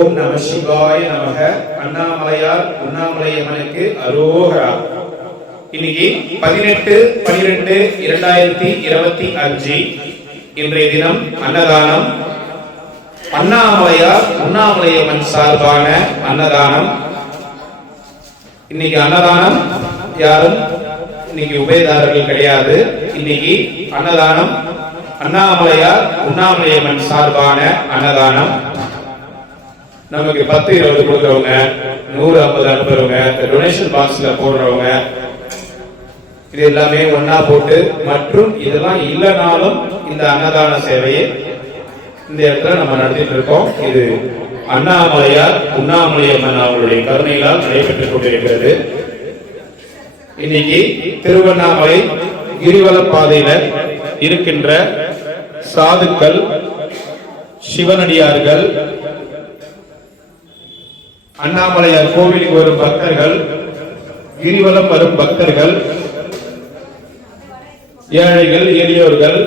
ஓம் நம சிவாய நமக. அண்ணாமலையார் உண்ணாமலையம்மனுக்கு அரோகரா. இன்னைக்கு 18/12/2025 இன்றைய தினம் அன்னதானம். அண்ணாமலையார் உண்ணாமலையம்மன் சார்பான அன்னதானம். இன்னைக்கு அன்னதானம் யாரும் இன்னைக்கு உபயதாரர்கள் கிடையாது. இன்னைக்கு அன்னதானம் அண்ணாமலையார் உண்ணாமலையம்மன் சார்பான அன்னதானம். நமக்கு 10, 20 கொடுக்கிறவங்க, 100, 50 அனுப்புறவங்க, டொனேஷன் பாக்ஸ்ல போடுறவங்க, இது எல்லாமே ஒன்னா போட்டு, மற்றும் இதெல்லாம் இல்லைனாலும் இந்த அன்னதான சேவையை இந்த இடத்துல நம்ம நடத்திட்டு இருக்கோம். இது அண்ணாமலையார் உண்ணாமலையம்மன் அவருடைய கருணையால் நடைபெற்றுக் கொண்டிருக்கிறது. இன்னைக்கு திருவண்ணாமலை கிரிவல பாதையில இருக்கின்ற சாதுக்கள், சிவனடியார்கள், அண்ணாமலையார் கோவிலுக்கு வரும் பக்தர்கள், கிரிவலம் வரும் பக்தர்கள், ஏழைகள், எளியோர்கள்,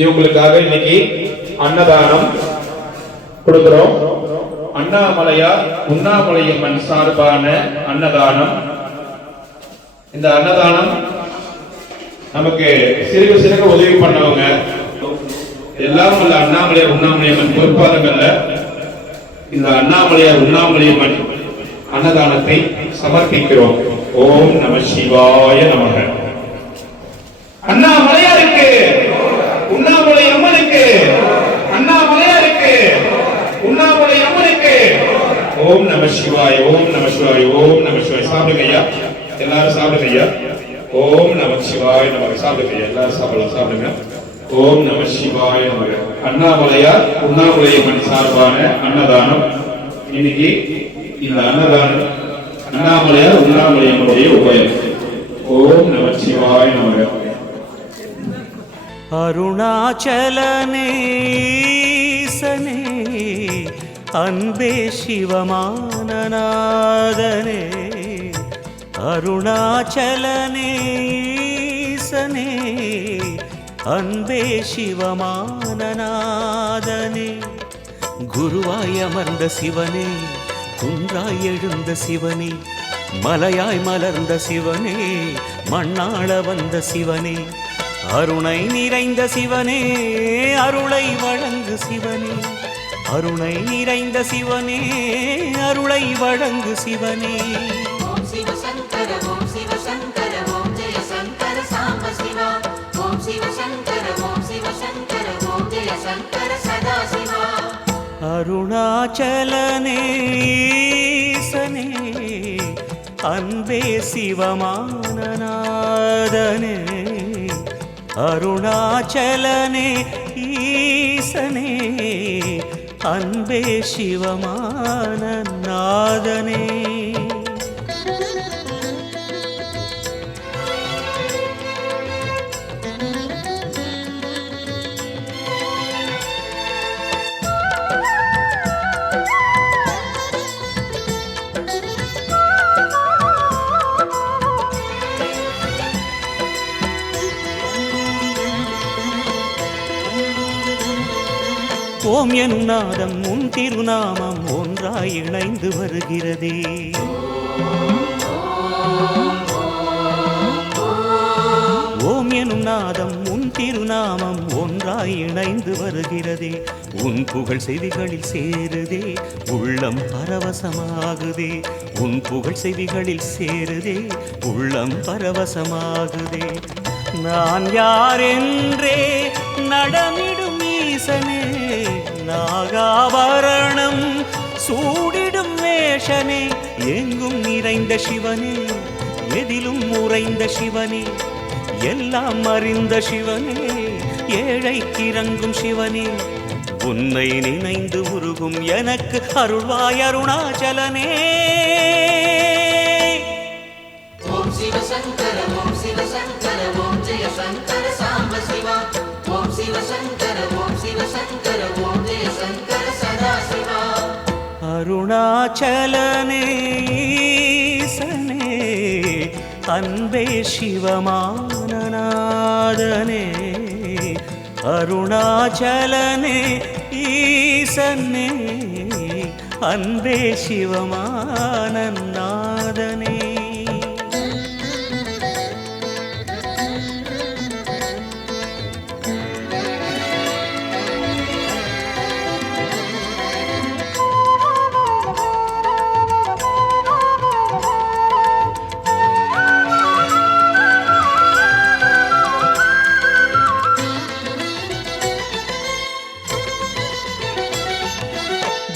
இவங்களுக்காக இன்னைக்கு அன்னதானம் கொடுக்கிறோம். அண்ணாமலையார் உண்ணாமலையம்மன் சார்பான அன்னதானம். இந்த அன்னதானம் நமக்கு சிறுக சிறுக உதவி பண்ணவங்க எல்லாம் உள்ள அண்ணாமலையார் உண்ணாமலையம்மன் பொறுப்பாளர்கள்ல இந்த அண்ணாமலையார் உண்ணாமலையம்மன் அன்னதானத்தை சமர்ப்பிக்கிறோம். ஓம் நம சிவாய நமக. அண்ணாமலையாருக்கு, உண்ணாமலை அம்மனுக்கு, அண்ணாமலையாருக்கு, உண்ணாமலை அம்மனுக்கு ஓம் நம சிவாய, ஓம் நம சிவாய, ஓம் நம சிவாய. சாப்பிடுங்க ஐயா, எல்லாரும் சாப்பிடுங்க ஐயா. ஓம் நம சிவாய நமக. சாப்பிடுங்க ஐயா, எல்லாரும் சாப்பிடலாம், சாப்பிடுங்க. ஓம் நம சிவாய நமக. அண்ணாமலையார் உண்ணாமலையம்மன் சார்பான அன்னதானம். இன்னைக்கு இந்த அன்னதானம் அண்ணாமலையார் உண்ணாமலையம்மனுடைய உபயம். ஓம் நம சிவாய நமக. அருணாச்சலனேசனே அன்பே சிவமானநாதனே, அருணாச்சலனேசனே அன்பே சிவமானநாதனே, குருவாய் அமர்ந்த சிவனே, குன்றாய் எழுந்த சிவனே, மலையாய் மலர்ந்த சிவனே, மண்ணாள வந்த சிவனே, அருணை நிறைந்த சிவனே, அருளை வழங்கு சிவனே, அருணை நிறைந்த சிவனே, அருளை வழங்கு சிவனே. ஓம் சிவ சங்கர, ஓம் சிவ சங்கர, ஓம் ஜெய சங்கர சாம்ப சிவா. ஓம் சிவ சங்கர, ஓம் சிவ சங்கர, ஓம் ஜெய சங்கர சதா சிவா. அருணாச்சலனேசனே அன்பே சிவமானநாதனே, அருணாச்சலனே ஈசனே அன்பே சிவமானநாதனே. ஓம் எனும் நாதம் உன் திருநாமம் ஒன்றாய் இணைந்து வருகிறதே. ஓம் எனும் நாதம் உன் திருநாமம் ஒன்றாய் இணைந்து வருகிறதே. உன் புகழ் செவிகளில் சேருதே, உள்ளம் பரவசமாகுதே. உன் புகழ் செவிகளில் சேருதே, உள்ளம் பரவசமாகுதே. நான் யாரென்றே நடமிடும் ஈசனே, நாகாபரணம் சூடிடும் வேஷனே, எங்கும் நிறைந்த சிவனே, எதிலும் உறைந்த சிவனே, எல்லாம் அறிந்த சிவனே, ஏழைக்கு இறங்கும் சிவனே, உன்னை நினைந்து உருகும் எனக்கு அருள்வாய் அருணாச்சலனே. ஓம் சிவ சங்கர, ஓம் சிவ சங்கர, ஓம் ஜெய சங்கர சாம்ப சிவா. ஓம் சிவ சங்கர, ஓம் சிவ சங்கர, ஓம் ஜெய சங்கர சதா சிவா. அருணாச்சலனே ஈசனே அன்பே சிவமானநாதனே, அருணாச்சலனே ஈசனே ஈசனே அன்பே சிவமான நாதனே.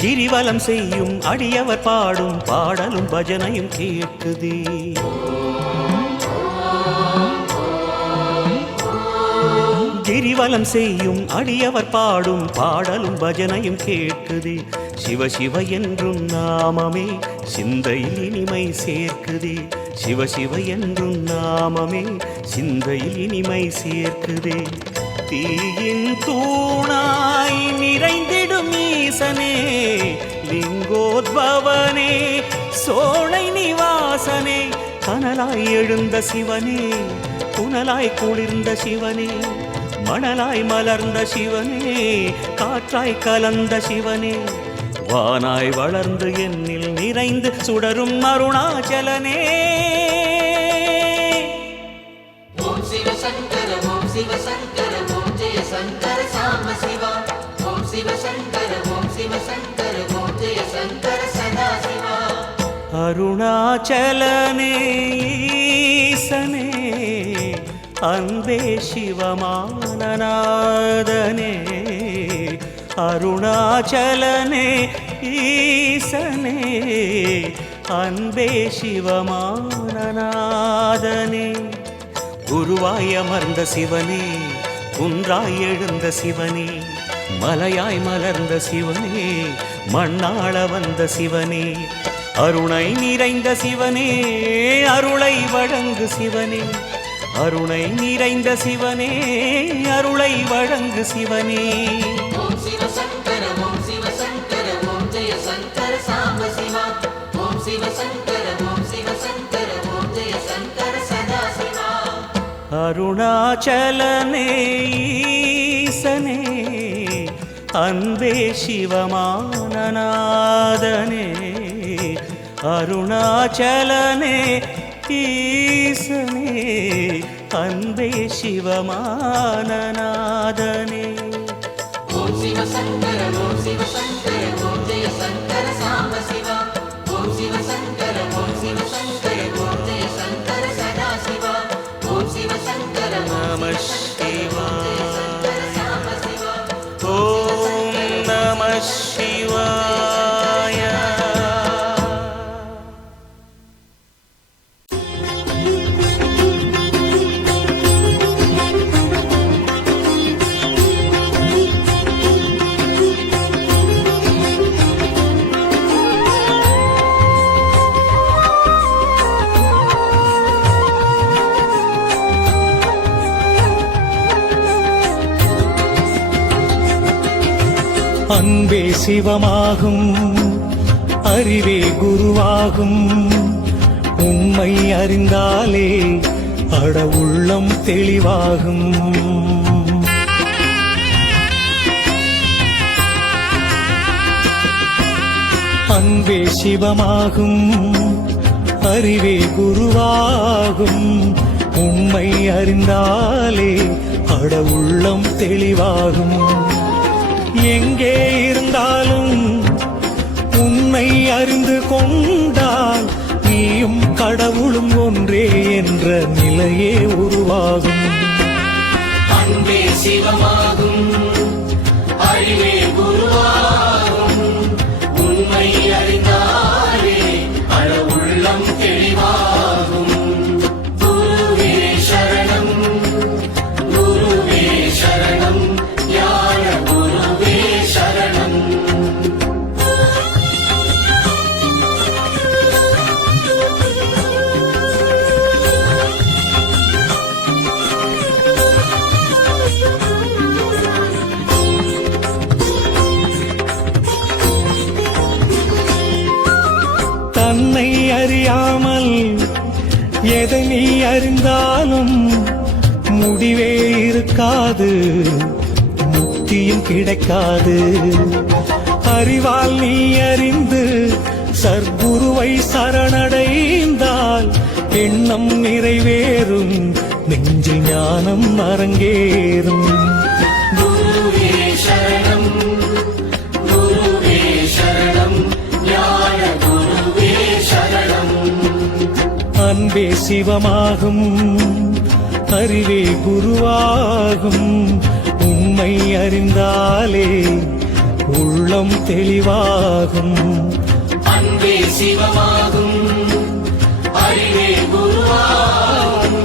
கிரிவலம் செய்யும் அடியவர் பாடும் பாடலும் பஜனையும் கேட்குதே. கிரிவலம் செய்யும் அடியவர் பாடும் பாடலும் பஜனையும் கேட்குதே. சிவ சிவ என்றும் நாமமே சிந்தையில் இனிமை சேர்க்குதே. சிவ சிவ என்றும் நாமமே சிந்தையில் இனிமை சேர்க்குதே. தீயின் தூணாய் நிறைந்திடும் ஈசனே லிங்கோத்பவனே சோலை நிவாசனே. கனலாய் எழுந்த சிவனே புனலாய் குளிர்ந்த சிவனே மணலாய் மலர்ந்த சிவனே காற்றாய் கலந்த சிவனே வானாய் வளர்ந்து என்னில் நிறைந்து சுடரும் அருணாச்சலனே. ஓம் சிவ சங்கர ஓம் சிவ சங்கர ஓம் ஜெய சங்கர சாம்ப சிவா. ஓம் சிவ சங்கர ஓம் சிவ சங்கர ஓம் ஜெய சங்கர சதா சிவா. அருணாச்சலனே ஈசனே அன்பே சிவமான நாதனே. அருணாச்சலனே ஈசனே அன்பே சிவமான நாதனே. குருவாய் அமர்ந்த சிவனே குன்றாய் எழுந்த சிவனே மலையாய் மலர்ந்த சிவனே மண்ணாள வந்த சிவனே அருணை நிறைந்த சிவனே அருளை வழங்கு சிவனே. அருணை நிறைந்த சிவனே அருளை வழங்கு சிவனே. ஓம் சிவ சங்கர ஓம் சிவ சங்கர ஓம் ஜெய சங்கர சாம்ப சிவா. ஓம் சிவ சங்கர ஓம் சிவ சங்கர ஓம் ஜெய சங்கர சதா சிவா. அருணாச்சலனே ஈசனே அன்பே சிவமான நாதனே. அருணாச்சலனே ஈசனே அன்பே சிவமான நாதனே. ஓம் சிவ சங்கர ஓம் சிவ சங்கர ஓம் ஜெய சங்கர சாம்ப சிவா. ஓம் சிவ சங்கர ஓம் சிவ சங்கர ஓம் ஜெய சங்கர சதா சிவா. ஓம் சிவ சங்கர நம ஓம் சிவ சங்கர சாம்ப சிவா. ஓம் நம சிவாய. அன்பே சிவமாகும் அறிவே குருவாகும் உண்மை அறிந்தாலே அட உள்ளம் தெளிவாகும். அன்பே சிவமாகும் அறிவே குருவாகும் உண்மை அறிந்தாலே அட உள்ளம் தெளிவாகும். எங்கே இருந்தாலும் உன்னை அறிந்து கொண்டால் நீயும் கடவுளும் ஒன்றே என்ற நிலையே உருவாகும். அன்பே சிவமாகும் அறிவே குருவாகும் உண்மை அறிந்தாலே அழ உள்ளம் தெளிவாகும். குருவே சரணம் குருவே சரணம் ஞான குருவே சரணம். தன்னை அறியாமல் எதை நீ அறிந்தாலும் முடிவே இருக்காது முக்தியும் கிடைக்காது. அறிவால் நீ அறிந்து சர்க்குருவை சரணடைந்தால் எண்ணம் நிறைவேறும், நெஞ்சில் ஞானம் அரங்கேறும். குருவே சரணம், குருவே சரணம், ஞான குருவே சரணம். அன்பே சிவமாகும், அறிவே குருவாகும். உண்மை அறிந்தாலே உள்ளம் தெளிவாகும். அன்பே சிவமாகும், அறிவே குருவாகும்.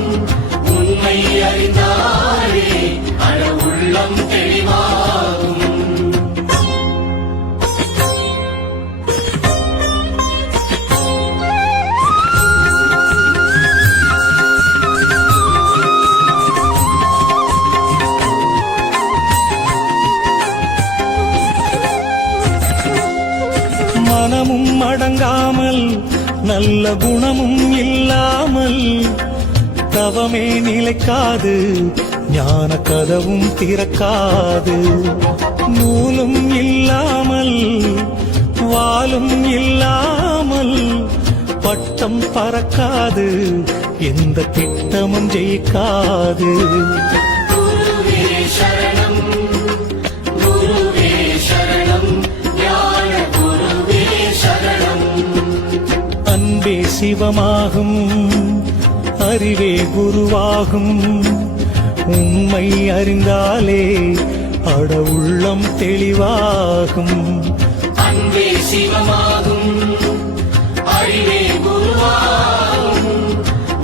உண்மை அறிந்தாலே அட உள்ளம் தெளிவாகும். மனமும் அடங்காமல் நல்ல குணமும் இல்லாமல் தவமே நிலைக்காது, ஞான கதவும் திறக்காது. நூலும் இல்லாமல் வாலும் இல்லாமல் பட்டம் பறக்காது, எந்த திட்டமும் ஜெயிக்காது. குருவே சரணம், குருவே சரணம், ஞான குருவே சரணம். அன்பே சிவமாகும், அறிவே குருவாகும். உண்மை அறிந்தாலே அட உள்ளம் தெளிவாகும். அன்பே சிவமாகும், அறிவே குருவாகும்.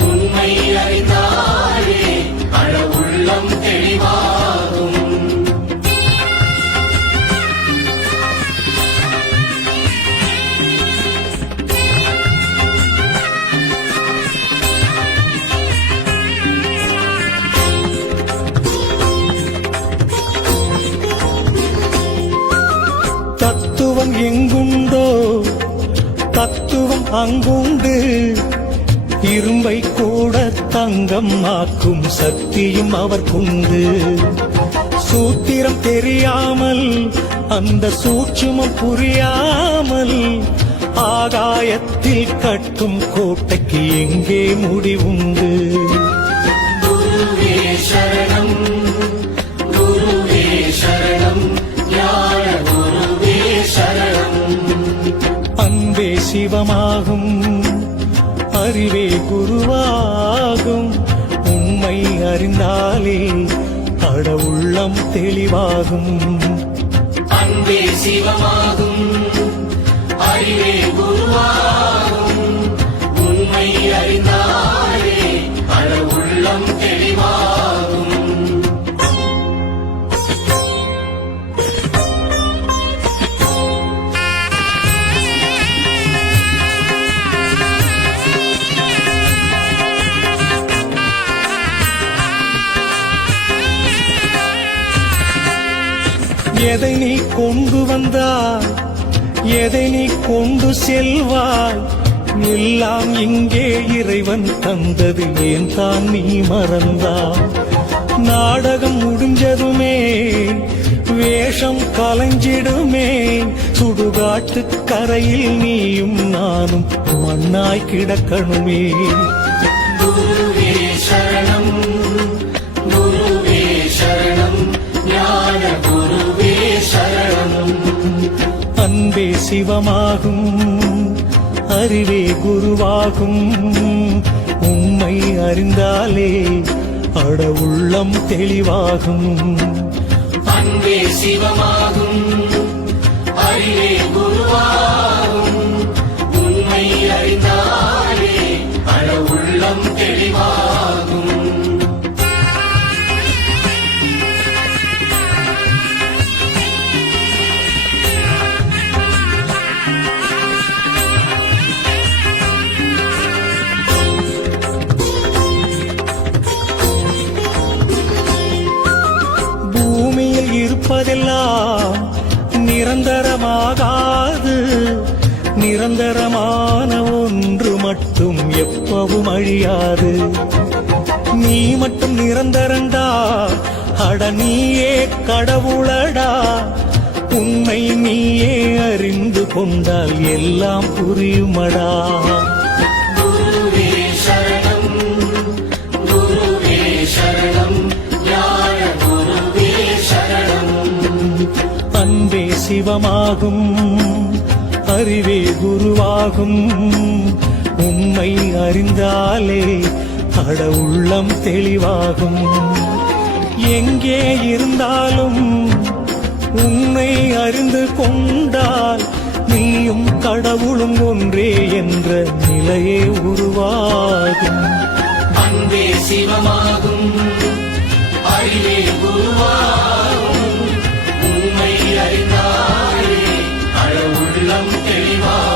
உண்மை அறிந்தாலே அட உள்ளம் தெளிவாகும். தத்துவம் எங்குண்டோ தத்துவம் அங்குண்டு. இரும்பை கூட தங்கம் ஆக்கும் சக்தியும் அவர்க்குண்டு. சூத்திரம் தெரியாமல் அந்த சூட்சுமம் புரியாமல் ஆகாயத்தில் கட்டும் கோட்டைக்கு எங்கே முடிவுண்டு? குருவே சரணம், குருவே சரணம், ஞான குருவே சரணம். அன்பே சிவமாகும், அறிவே குருவாகும். உண்மை அறிந்தாலே அட உள்ளம் தெளிவாகும். அன்பே சிவமாகும், அறிவே குருவாகும். உண்மை அறிந்தாலே அட உள்ளம் தெளிவாகும். எதை நீ கொண்டு வந்தாய், எதை நீ கொண்டு செல்வாய், எல்லாம் இங்கே இறைவன் தந்தது, ஏன் தான் நீ மறந்தாய்? நாடகம் முடிஞ்சதுமே வேஷம் கலைஞ்சிடுமே, சுடுகாட்டு கரையில் நீயும் நானும் மண்ணாய் கிடக்கணுமே. குருவே சரணம், குருவே சரணம், ஞான குருவே சரணம். அன்பே சிவமாகும், அறிவே குருவாகும். உண்மை அறிந்தாலே அட உள்ளம் தெளிவாகும். அன்பே சிவமாகும், அறிவே குருவாகும். உண்மை அறிந்தாலே அட உள்ளம் தெளிவாகும். பூமியில் இருப்பதெல்லாம் நிரந்தரமாகாது, நிரந்தரமான ஒன்று மட்டும் எப்பவும் அழியாது. நீ மட்டும் நிரந்தரண்டா, அட நீயே கடவுளடா. உன்னை நீயே அறிந்து கொண்டால் எல்லாம் புரியுமடா. குருவே சரணம் குருவே சரணம் ஞான குருவே சரணம். அன்பே சிவமாகும் அறிவே குருவாகும். உண்மை அறிந்தாலே அட உள்ளம் தெளிவாகும். எங்கே இருந்தாலும் உன்னை அறிந்து கொண்டால் நீயும் கடவுளும் ஒன்றே என்ற நிலையே உருவாகும். அன்பே சிவமாகும் அறிவே குருவாகும். உண்மை அறிந்தாலே அழ உள்ளம் தெளிவாகும்.